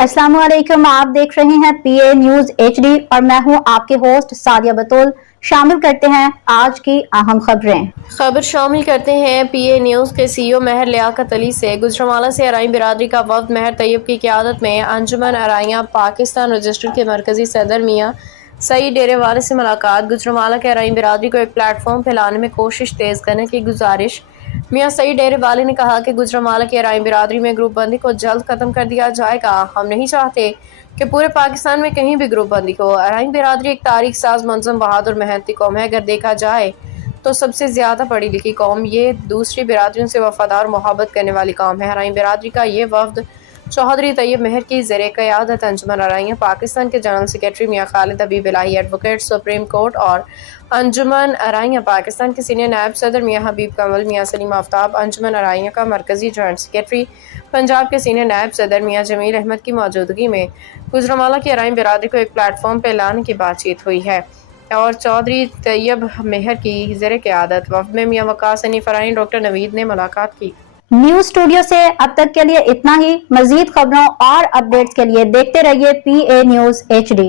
अस्सलाम वालेकुम, आप देख रहे हैं पीए न्यूज एचडी और मैं हूं आपके होस्ट सादिया बतूल। शामिल करते हैं आज की अहम खबर शामिल करते हैं पीए न्यूज के सीईओ महर लियाकत अली से। गुजरांवाला से अराई बिरादरी का वफ्द महर तैयब की क़यादत में अंजुमन अराइयाँ पाकिस्तान रजिस्टर के मरकजी सदर मियाँ सईद डेरेवाले से मुलाकात। गुजरांवाला के अराई बिरादरी को एक प्लेटफॉर्म पर लाने में कोशिश तेज करने की गुजारिश। मियाँ सईद डेरेवाले ने कहा कि गुजरांवाला की अराई बिरादरी में ग्रुप बंदी को जल्द खत्म कर दिया जाएगा। हम नहीं चाहते कि पूरे पाकिस्तान में कहीं भी ग्रुप बंदी हो। अराई बिरादरी एक तारीख साज, मुनज़्ज़म, बहादुर, मेहनती कौम है। अगर देखा जाए तो सबसे ज़्यादा पढ़ी लिखी कौम, ये दूसरी बिरादरियों से वफादार मोहब्बत करने वाली कौम है। अराई बिरादरी का ये वफ्द चौधरी तैयब महर की ज़ेरे क़यादत अंजुमन अराइयाँ पाकिस्तान के जनरल सेक्रेटरी मियाँ खालिद हबीब इलाही, एडवोकेट सुप्रीम कोर्ट और अंजुमन अराइयाँ पाकिस्तान के सीनियर नायब सदर मियाँ हबीब कमल, मियाँ सलीम आफ्ताब, अंजुमन अराइयाँ का मरकजी जॉइंट सेक्रेटरी पंजाब के सीनियर नायब सदर मियाँ जमील अहमद की मौजूदगी में गुजरांवाला की अराई बिरादरी को एक प्लेटफॉर्म पर लाने की बातचीत हुई है और चौधरी तैयब महर की ज़ेरे क़यादत वफ़द में मियाँ वक़ास हनीफ़ अराई, डॉक्टर नवीद ने मुलाकात की। न्यूज स्टूडियो से अब तक के लिए इतना ही। मजीद खबरों और अपडेट्स के लिए देखते रहिए पीए न्यूज एचडी।